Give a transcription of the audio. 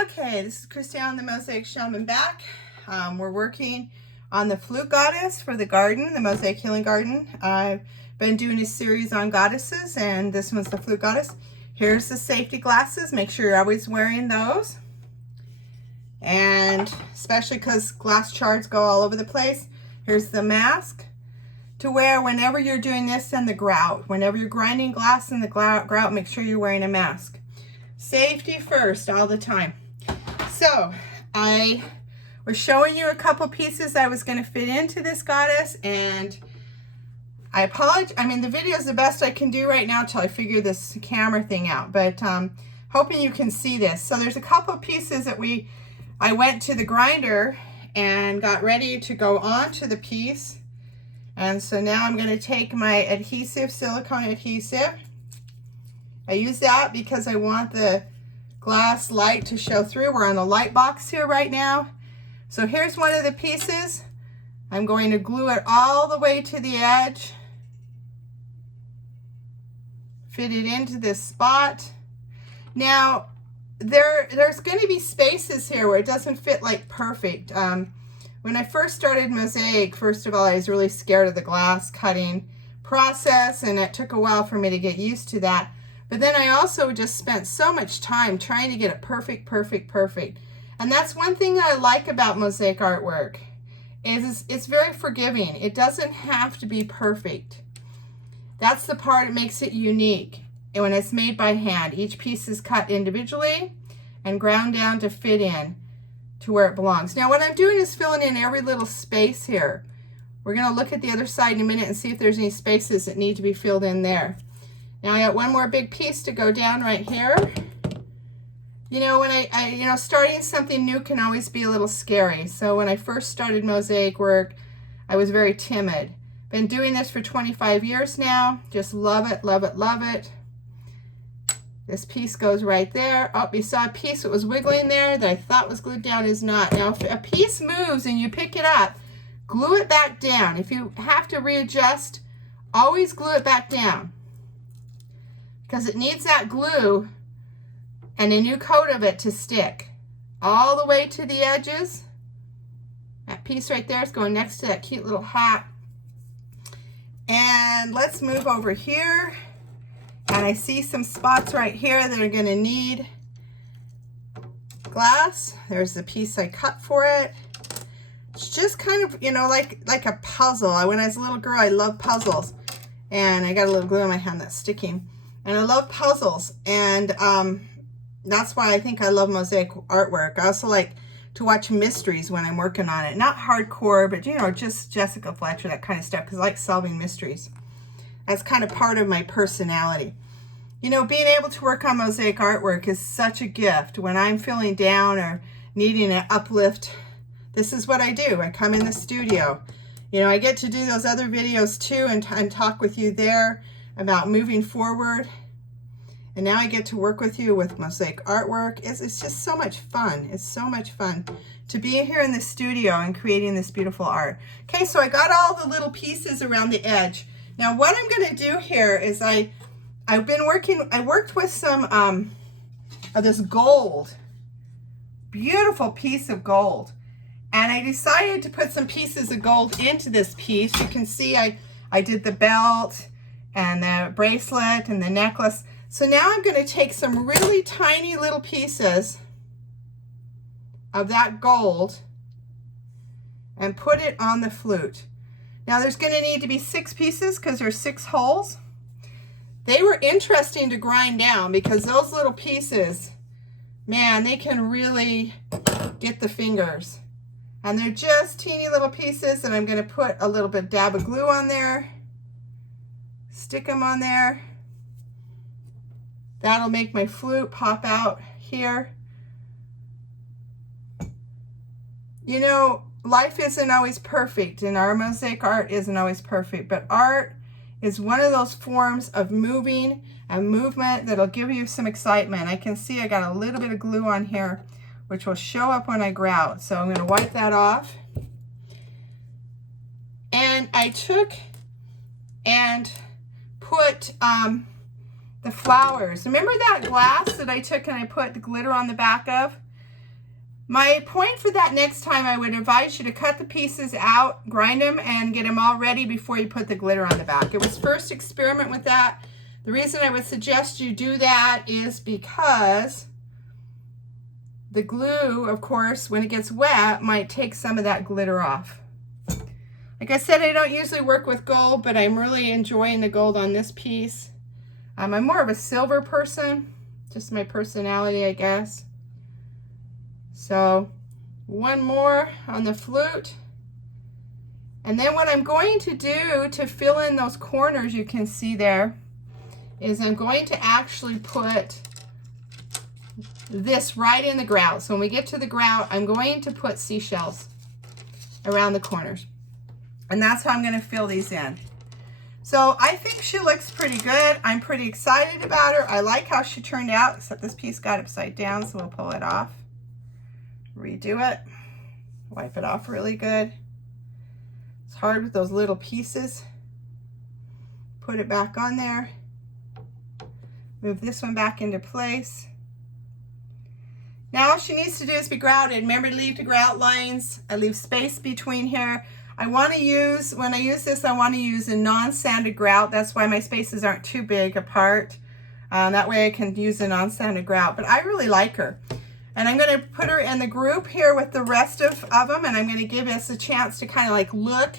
Okay, this is Christiane, the Mosaic Shaman back. We're working on the flute goddess for the garden, the Mosaic Healing Garden. I've been doing a series on goddesses, and this one's the flute goddess. Here's the safety glasses. Make sure you're always wearing those. And especially because glass shards go all over the place. Here's the mask to wear whenever you're doing this and the grout. Whenever you're grinding glass in the grout, make sure you're wearing a mask. Safety first all the time. So I was showing you a couple pieces I was going to fit into this goddess, and I apologize. I mean, the video is the best I can do right now until I figure this camera thing out, but hoping you can see this. So there's a couple pieces that I went to the grinder and got ready to go onto the piece. And so now I'm going to take my adhesive, silicone adhesive. I use that because I want the glass light to show through. We're on the light box here right now. So here's one of the pieces. I'm going to glue it all the way to the edge. Fit it into this spot. Now, there's going to be spaces here where it doesn't fit like perfect. When I first started Mosaic, first of all, I was really scared of the glass cutting process, and it took a while for me to get used to that. But then I also just spent so much time trying to get it perfect. And that's one thing that I like about Mosaic artwork, is it's very forgiving. It doesn't have to be perfect. That's the part that makes it unique. And when it's made by hand, each piece is cut individually and ground down to fit in to where it belongs. Now what I'm doing is filling in every little space here. We're going to look at the other side in a minute and see if there's any spaces that need to be filled in there. Now I got one more big piece to go down right here. You know, when I starting something new can always be a little scary. So when I first started Mosaic work, I was very timid. Been doing this for 25 years now. Just love it, love it, love it. This piece goes right there. Oh, you saw a piece that was wiggling there that I thought was glued down, is not. Now, if a piece moves and you pick it up, glue it back down. If you have to readjust, always glue it back down, because it needs that glue and a new coat of it to stick all the way to the edges. That piece right there is going next to that cute little hat. And let's move over here. And I see some spots right here that are going to need glass. There's the piece I cut for it. It's just kind of, you know, like a puzzle. When I was a little girl, I loved puzzles. And I got a little glue on my hand that's sticking. And I love puzzles, and that's why I think I love Mosaic artwork. I also like to watch mysteries when I'm working on it. Not hardcore, but, you know, just Jessica Fletcher, that kind of stuff, because I like solving mysteries. That's kind of part of my personality. You know, being able to work on Mosaic artwork is such a gift. When I'm feeling down or needing an uplift, this is what I do. I come in the studio. You know, I get to do those other videos too and talk with you there about moving forward. And now I get to work with you with Mosaic artwork. It's just so much fun. It's so much fun to be here in the studio and creating this beautiful art. Okay, so I got all the little pieces around the edge. Now what I'm going to do here is I worked with some of this gold, beautiful piece of gold. And I decided to put some pieces of gold into this piece. You can see I did the belt and the bracelet and the necklace. So now I'm going to take some really tiny little pieces of that gold and put it on the flute. Now there's going to need to be 6 pieces because there's 6 holes. They were interesting to grind down because those little pieces, man, they can really get the fingers. And they're just teeny little pieces, and I'm going to put a little bit dab of glue on there. Stick them on there. That'll make my flute pop out here. You know, life isn't always perfect, and our Mosaic art isn't always perfect, but art is one of those forms of moving and movement that'll give you some excitement. I can see I got a little bit of glue on here, which will show up when I grout. So I'm going to wipe that off. And I took and put the flowers. Remember that glass that I took and I put the glitter on the back of? My point for that next time, I would advise you to cut the pieces out, grind them, and get them all ready before you put the glitter on the back. It was first experiment with that. The reason I would suggest you do that is because the glue, of course, when it gets wet, might take some of that glitter off. Like I said, I don't usually work with gold, but I'm really enjoying the gold on this piece. I'm more of a silver person, just my personality, I guess. So one more on the flute. And then what I'm going to do to fill in those corners you can see there is I'm going to actually put this right in the grout. So when we get to the grout, I'm going to put seashells around the corners. And that's how I'm going to fill these in. So I think she looks pretty good. I'm pretty excited about her. I like how she turned out, except this piece got upside down, so we'll pull it off. Redo it. Wipe it off really good. It's hard with those little pieces. Put it back on there. Move this one back into place. Now all she needs to do is be grouted. Remember to leave the grout lines. I leave space between here. I want to use, when I use this, I want to use a non-sanded grout. That's why my spaces aren't too big apart. That way I can use a non-sanded grout. But I really like her. And I'm going to put her in the group here with the rest of them. And I'm going to give us a chance to kind of like look